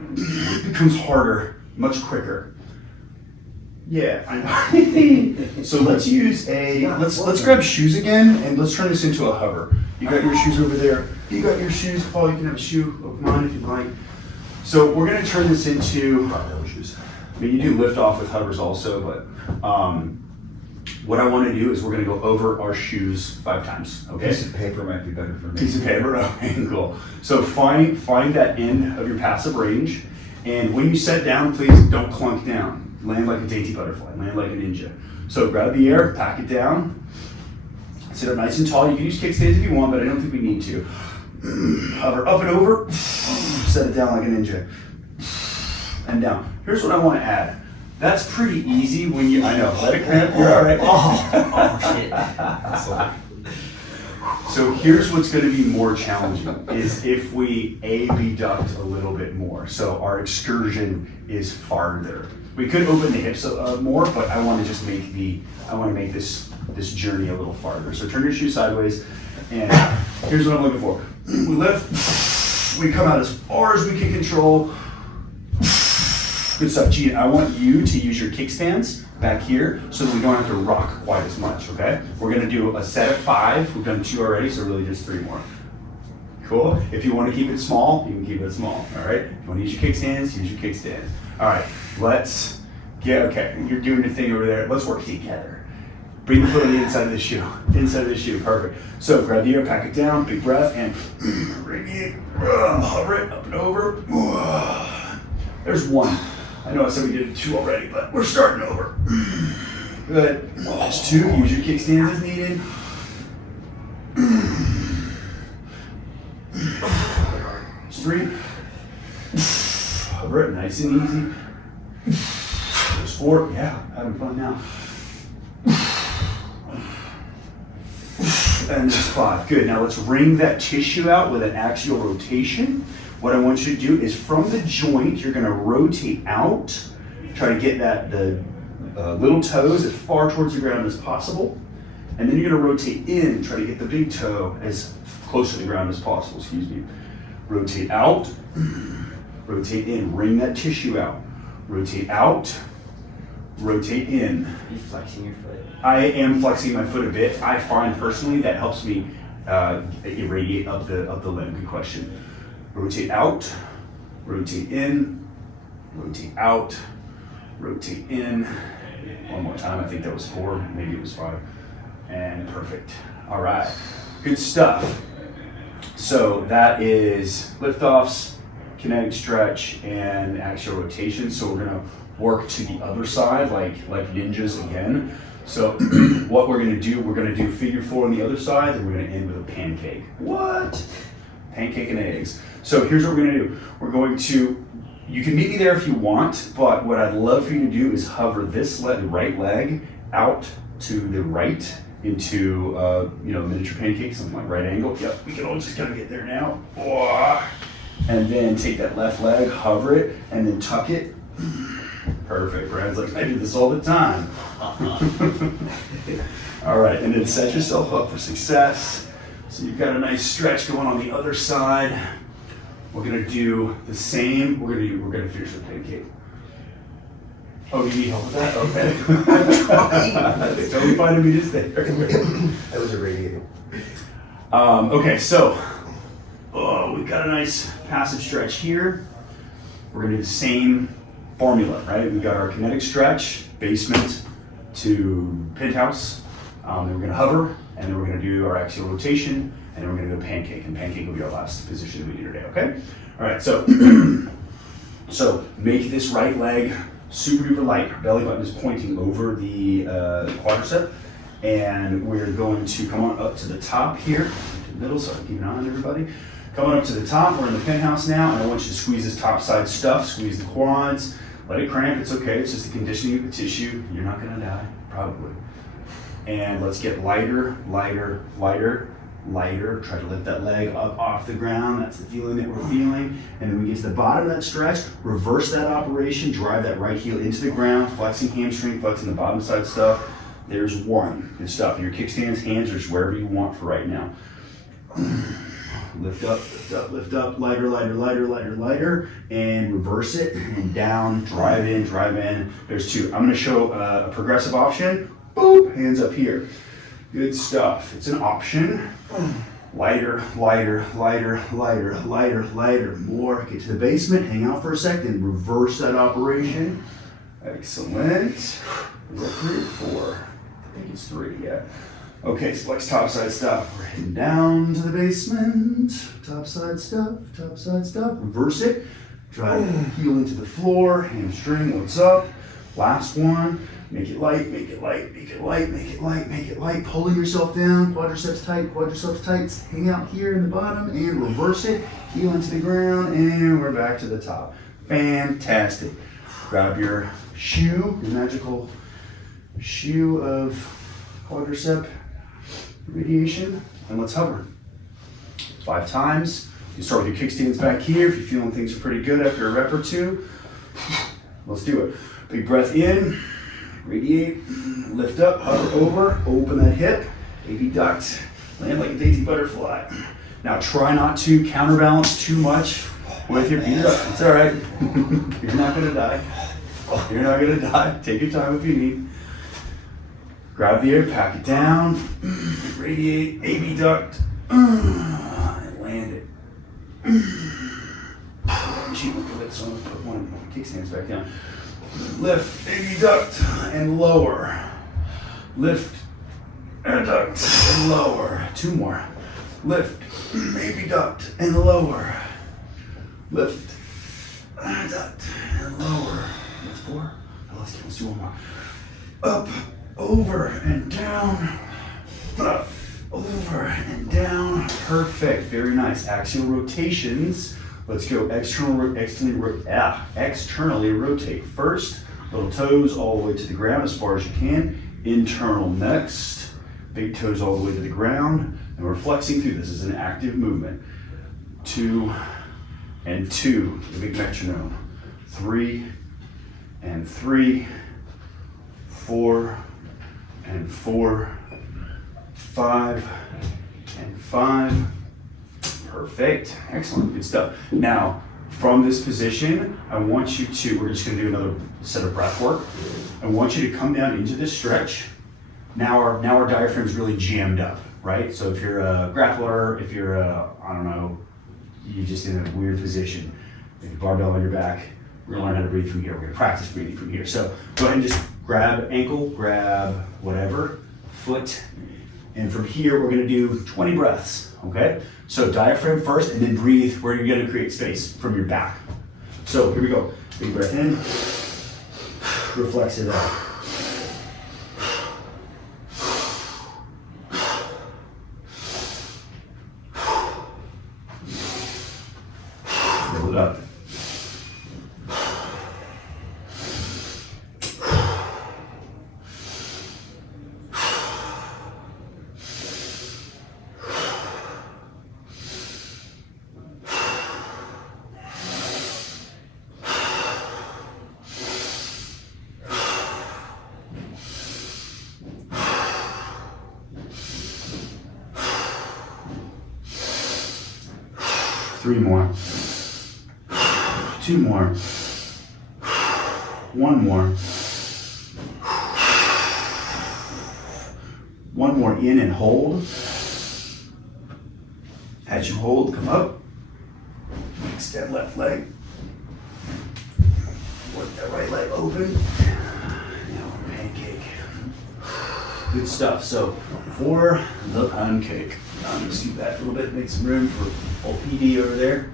it becomes harder, much quicker. Yeah, I know. So let's use let's grab shoes again and let's turn this into a hover. You got your shoes over there. You got your shoes. Paul, you can have a shoe of mine if you'd like. So we're gonna turn this into, I mean, you do lift off with hovers also, but what I want to do is we're going to go over our shoes 5 times, okay? Piece of paper might be better for me. Piece of paper, okay, cool. So find that end of your passive range, and when you set down, please don't clunk down. Land like a dainty butterfly, land like a ninja. So grab the air, pack it down, sit up nice and tall. You can use kickstands if you want, but I don't think we need to. Hover up and over, set it down like a ninja, and down. Here's what I want to add. That's pretty easy when you, I know, let it cramp, you're all right. Oh shit. So here's what's going to be more challenging is if we abduct a little bit more. So our excursion is farther. We could open the hips more, but I want to just make this journey a little farther. So turn your shoe sideways, and here's what I'm looking for. We lift, we come out as far as we can control. Good stuff, Gene. I want you to use your kickstands back here so that we don't have to rock quite as much, okay? We're gonna do a set of 5. We've done 2 already, so really just 3 more. Cool? If you wanna keep it small, you can keep it small, all right? If you wanna use your kickstands, use your kickstands. All right, let's get, okay, you're doing your thing over there. Let's work together. Bring the foot on the inside of the shoe, perfect. So grab the air, pack it down, big breath, and bring it, hover it up and over. There's 1. I know I said we did 2 already, but we're starting over. Good. There's 2. Use your kickstands as needed. There's 3. Hover it, nice and easy. There's 4. Yeah, having fun now. And there's 5. Good. Now let's wring that tissue out with an axial rotation. What I want you to do is from the joint, you're going to rotate out, try to get the little toes as far towards the ground as possible. And then you're going to rotate in, try to get the big toe as close to the ground as possible, excuse me. Rotate out, rotate in, wring that tissue out. Rotate out, rotate in. Are you flexing your foot? I am flexing my foot a bit. I find personally that helps me irradiate up the limb. Good question. Rotate out, rotate in, rotate out, rotate in. One more time, I think that was 4, maybe it was 5. And perfect. All right, good stuff. So that is liftoffs, kinetic stretch, and axial rotations. So we're gonna work to the other side like ninjas again. So what we're gonna do figure 4 on the other side, and we're gonna end with a pancake. What? Pancake and eggs. So here's what we're gonna do. We're going to, you can meet me there if you want, but what I'd love for you to do is hover this right leg out to the right into miniature pancake, something like right angle. Yep, we can all just kind of get there now. And then take that left leg, hover it, and then tuck it. Perfect. Brad's like, I do this all the time. All right, and then set yourself up for success. So you've got a nice stretch going on the other side. We're gonna do the same. We're gonna finish with pancake. Oh, you need help with that? Okay. It's totally fine to be just there. That was irradiating. Okay, so we've got a nice passive stretch here. We're gonna do the same formula, right? We've got our kinetic stretch, basement to penthouse. Then we're gonna hover, and then we're gonna do our axial rotation, and then we're gonna go pancake, and pancake will be our last position that we do today, okay? All right, so, so make this right leg super duper light. Our belly button is pointing over the quadricep, and we're going to come on up to the top here, to the middle, so I can keep an eye on everybody. Coming up to the top, we're in the penthouse now, and I want you to squeeze this top side stuff, squeeze the quads, let it cramp, it's okay, it's just the conditioning of the tissue. You're not gonna die, probably. And let's get lighter, lighter, lighter, lighter. Try to lift that leg up off the ground. That's the feeling that we're feeling. And then we get to the bottom of that stretch, reverse that operation, drive that right heel into the ground, flexing hamstring, flexing the bottom side stuff. There's one. Good stuff. Your kickstands, hands are just wherever you want for right now. Lift up, lift up, lift up, lighter, lighter, lighter, lighter, lighter, and reverse it, and down, drive in, drive in. There's two. I'm gonna show a progressive option. Boop, hands up here. Good stuff. It's an option. Lighter, lighter, lighter, lighter, lighter, lighter, more. Get to the basement, hang out for a second, reverse that operation. Excellent. Is that 3 or 4? I think it's 3, yeah. Okay, so flex topside stuff. We're heading down to the basement. Topside stuff, reverse it. Drive the heel into the floor, hamstring, what's up? Last one. Make it light, make it light, make it light, make it light, make it light. Pulling yourself down, quadriceps tight. Hang out here in the bottom and reverse it. Heel into the ground and we're back to the top. Fantastic. Grab your shoe, your magical shoe of quadricep radiation, and let's hover. 5 times. You start with your kickstands back here. If you're feeling things are pretty good after a rep or 2, let's do it. Big breath in. Radiate, lift up, hover over, open that hip, abduct, land like a daisy butterfly. Now try not to counterbalance too much with your feet up. It's all right. You're not gonna die. You're not gonna die. Take your time if you need. Grab the air, pack it down, radiate, abduct, and land it. Cheat look at it, so I'm gonna put one of my kickstands back down. Lift, abduct, and lower. Lift, abduct, and lower. 2 more. Lift, abduct, and lower. Lift, abduct, and lower. That's 4. Let's do one more. Up, over, and down. Up, over, and down. Perfect. Very nice. Axial rotations. Let's go externally rotate first. Little toes all the way to the ground as far as you can. Internal next. Big toes all the way to the ground. And we're flexing through. This is an active movement. 2 and 2. The big metronome. 3 and 3. 4 and 4. 5 and 5. Perfect. Excellent. Good stuff. Now, from this position, I want you to, we're just going to do another set of breath work. I want you to come down into this stretch. Now our diaphragm is really jammed up, right? So if you're a grappler, if you're I don't know, you're just in a weird position, like a barbell on your back, we're going to learn how to breathe from here. We're going to practice breathing from here. So go ahead and just grab ankle, grab whatever, foot, and from here we're going to do 20 breaths, okay? So diaphragm first, and then breathe where you're going to create space from your back. So here we go. Big breath in, reflex it out. Fill it up. Three more. 2 more. 1 more. 1 more in and hold. As you hold, come up. Extend left leg. Work that right leg open. Now pancake. Good stuff. So for the pancake, I'm gonna scoot back a little bit, make some room for old PD over there.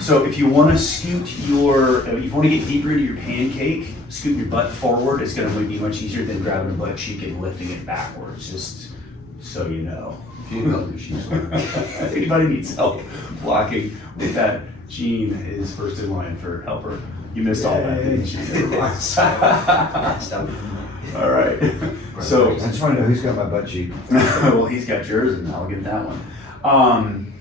So if you want to scoot if you want to get deeper into your pancake, scoot your butt forward. It's going to be much easier than grabbing a butt cheek and lifting it backwards, just so you know. If anybody needs help blocking with that, Gene is first in line for helper. You missed all that, didn't you? All right. So I just want to know who's got my butt cheek. well, he's got yours, and I'll get that one.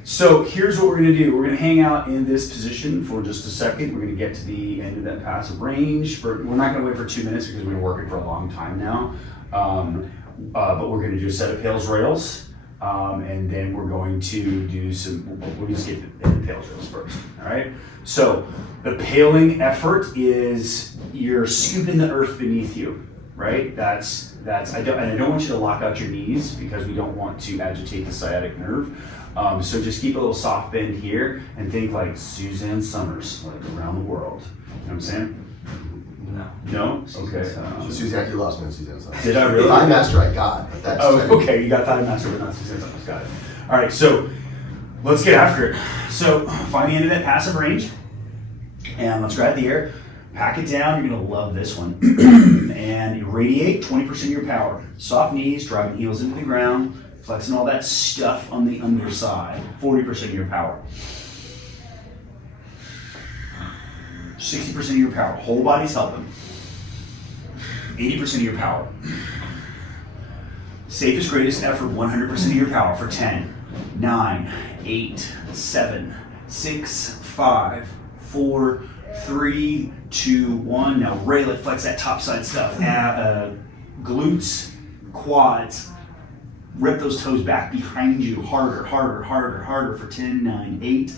So here's what we're going to do. We're going to hang out in this position for just a second. We're going to get to the end of that passive range. We're not going to wait for 2 minutes because we've been working for a long time now. But we're gonna do a set of PAILs rails, and then we're going to do we'll just get the PAILs rails first, all right? So the paling effort is you're scooping the earth beneath you, right? I don't want you to lock out your knees because we don't want to agitate the sciatic nerve. So just keep a little soft bend here and think like Suzanne Summers, like around the world. You know what I'm saying? No. No? Okay. Suzanne, you lost me, Suzanne. Summers. Did I really? Thigh master, I got. But that's Okay, you got thigh master, but not Suzanne Summers. Got it. All right, so let's get after it. So find the end of that passive range, and let's grab the air, pack it down. You're gonna love this one, and irradiate 20% of your power. Soft knees, driving heels into the ground, flexing all that stuff on the underside. 40% of your power. 60% of your power. Whole body's helping. 80% of your power. Safest, greatest effort, 100% of your power for 10, 9, 8, 7, 6, 5, 4, 3, 2, 1. Now rail it, flex that top side stuff. Glutes, quads. Rip those toes back behind you. Harder, harder, harder, harder for 10, 9, 8,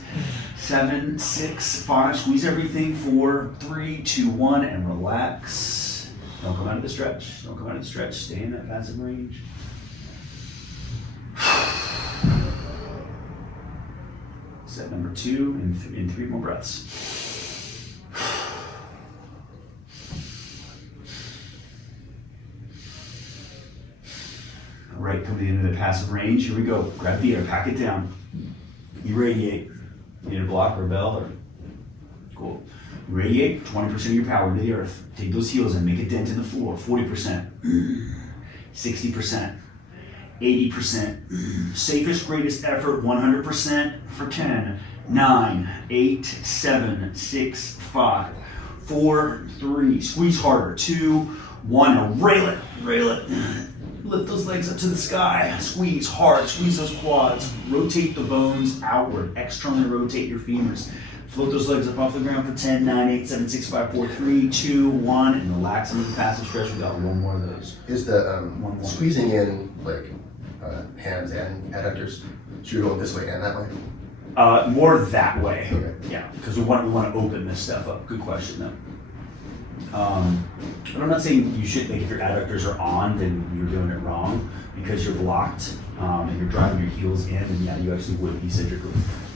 7, 6, 5. Squeeze everything. 4, 3, 2, 1, and relax. Don't come out of the stretch. Don't come out of the stretch. Stay in that passive range. Set number 2 in 3 more breaths. All right, come to the end of the passive range. Here we go. Grab the air, pack it down. Irradiate. You need a block or a bell or cool. Irradiate 20% of your power into the earth. Take those heels and make a dent in the floor. 40%, 60%, 80%. Safest, greatest effort, 100% for 10, 9, 8, 7, 6, 5, 4, 3. Squeeze harder. 2, 1. Now rail it, rail it. Lift those legs up to the sky. Squeeze hard, squeeze those quads. Rotate the bones outward. Externally rotate your femurs. Float those legs up off the ground for 10, 9, 8, 7, 6, 5, 4, 3, 2, 1, and relax into the passive stretch. We got one more of those. Is the One more. squeezing in like hands and adductors? Should we go this way and that way? More that way. Okay. Yeah, because we want to open this stuff up. Good question though. But I'm not saying you should, like if your adductors are on, then you're doing it wrong because you're blocked and you're driving your heels in, and yeah, you actually would be eccentrically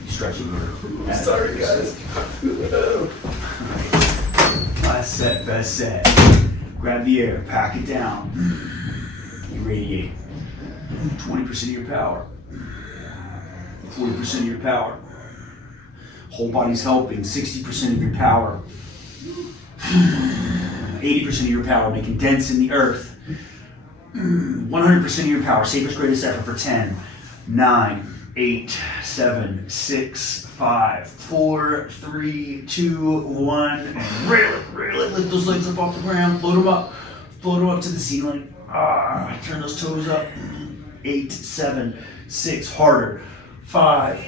stretching your adductors. Sorry, guys. Last set, best set. Grab the air, pack it down. Irradiate 20% of your power, 40% of your power. Whole body's helping, 60% of your power. 80% of your power, making dents in the earth. 100% of your power, safest, greatest effort for 10, 9, 8, 7, 6, 5, 4, 3, 2, 1, and rail it, lift those legs up off the ground, float them up to the ceiling. Turn those toes up. 8, 7, 6, harder. 5,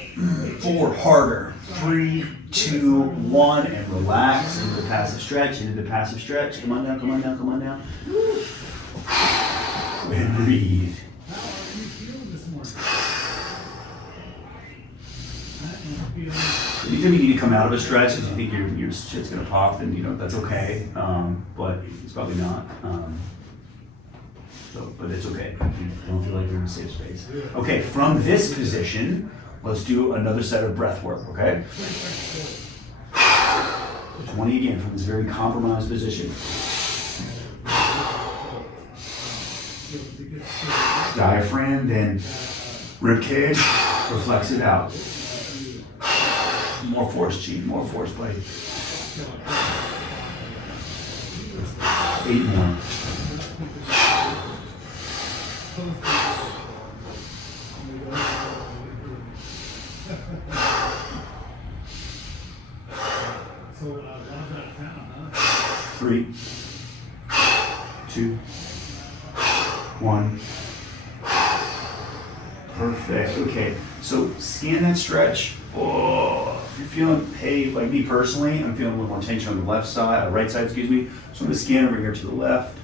4, harder. 3, 2, 1, and relax into the passive stretch, Come on down, come on down, come on down. And breathe. Anytime you need to come out of a stretch because you think your shit's gonna pop, then that's okay. But it's probably not. But it's okay. You don't feel like you're in a safe space. Okay, from this position, let's do another set of breath work, okay? 20 again from this very compromised position. Diaphragm, then rib cage, reflex it out. More force, G, more force, buddy. 8 more. Three, 2, 1. Perfect. Okay, so scan that stretch. Oh, if you're feeling, hey, like me personally, I'm feeling a little more tension on the left side, right side, excuse me. So I'm gonna scan over here to the left.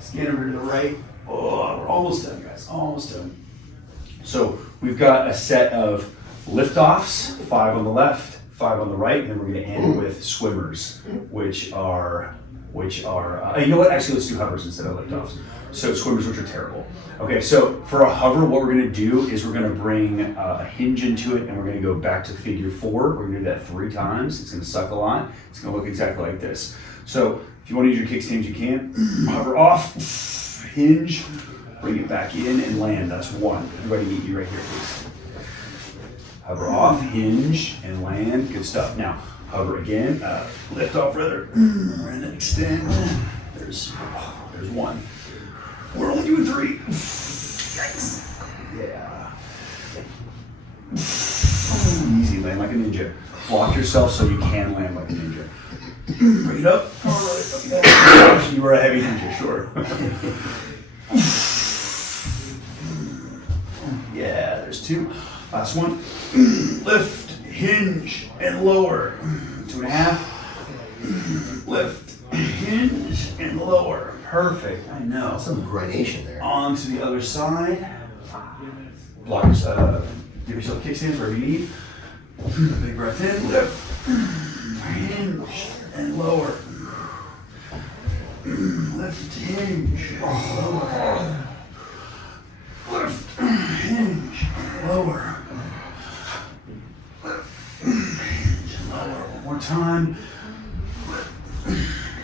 Scan over to the right. Oh, we're almost done, guys. Almost done. So we've got a set of lift-offs, 5 on the left, 5 on the right, and then we're going to end with swimmers, which are you know what? Actually, let's do hovers instead of lift-offs. So swimmers, which are terrible. Okay, so for a hover, what we're going to do is we're going to bring a hinge into it, and we're going to go back to figure 4. We're going to do that 3 times. It's going to suck a lot. It's going to look exactly like this. So if you want to use your kickstands, you can. Hover off, hinge, bring it back in, and land. That's 1. Everybody meet you right here, please. Hover off, hinge, and land. Good stuff. Now, hover again, lift off rather, and then extend. There's 1. We're only doing 3. Yikes. Yeah. Easy, land like a ninja. Block yourself so you can land like a ninja. Bring it up. All right. You are a heavy ninja, sure. Yeah, there's 2. Last one. Lift, hinge, and lower. 2.5. Lift, hinge, and lower. Perfect. I know. Some gradation there. On to the other side. Block yourself. Give yourself kickstands wherever you need. Big breath in. Lift, hinge, and lower. Lift, hinge, lower. Lift, hinge, lower. Lift, hinge, lower. One more time. Lift,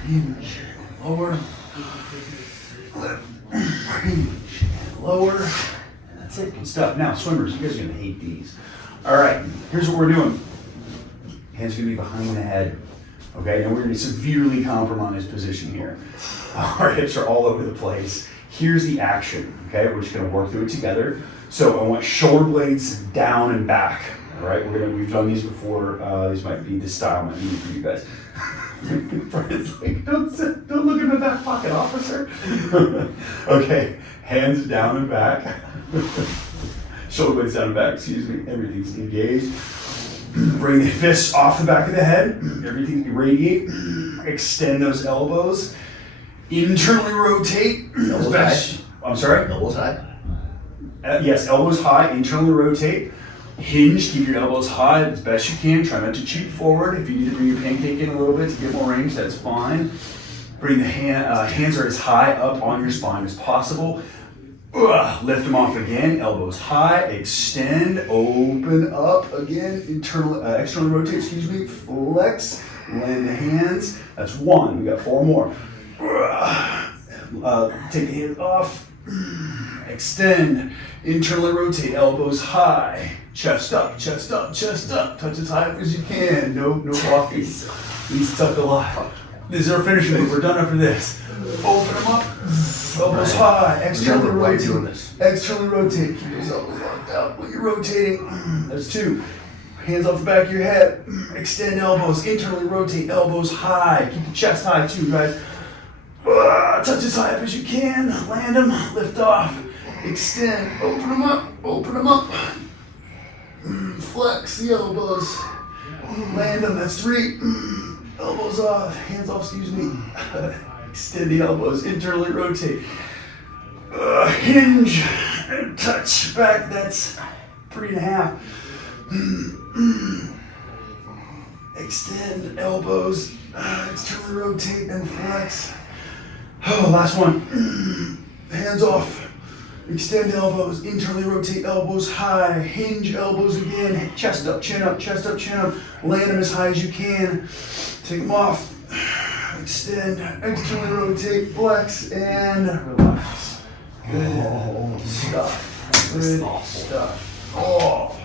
hinge, lower. Lift, hinge, lower. And that's it. Good stuff. Now, swimmers, you guys are going to hate these. All right, here's what we're doing. Hands are going to be behind the head. Okay, and we're going to severely compromise position here. Our hips are all over the place. Here's the action, okay? We're just going to work through it together. So I want shoulder blades down and back. All right, we've done these before. These might be the style might be for you guys. Brian's like, don't look in the back pocket, officer. Okay, hands down and back. Shoulder blades down and back, excuse me. Everything's engaged. Bring the fists off the back of the head. Everything radiate. Extend those elbows. Internally rotate. Elbows high. I'm sorry? Elbows high. Yes, elbows high. Internally rotate. Hinge. Keep your elbows high as best you can. Try not to cheat forward. If you need to bring your pancake in a little bit to get more range, that's fine. Bring the hands are as high up on your spine as possible. Lift them off again, elbows high, extend, open up again, externally rotate, excuse me, flex, land the hands. That's 1, we got 4 more. Take the hands off, extend, internally rotate, elbows high, chest up, chest up, chest up, touch as high up as you can, no walking. These tuck a lot. This is our finishing move, we're done after this. Open them up, elbows high, externally rotate. Externally rotate, keep those elbows locked out when you're rotating. That's 2. Hands off the back of your head, extend elbows, internally rotate, elbows high. Keep the chest high too, guys. Touch as high up as you can, land them, lift off, extend, open them up. Flex the elbows, land them, that's 3. Elbows off, hands off, excuse me. Extend the elbows, internally rotate. Hinge and touch back, that's 3.5. Extend elbows, externally rotate and flex. Oh, last one. Hands off. Extend elbows, internally rotate elbows high. Hinge elbows again, chest up, chin up, chest up, chin up. Land them as high as you can. Take them off. Extend, externally rotate, flex, and relax. Good stuff. Good stuff. Oh.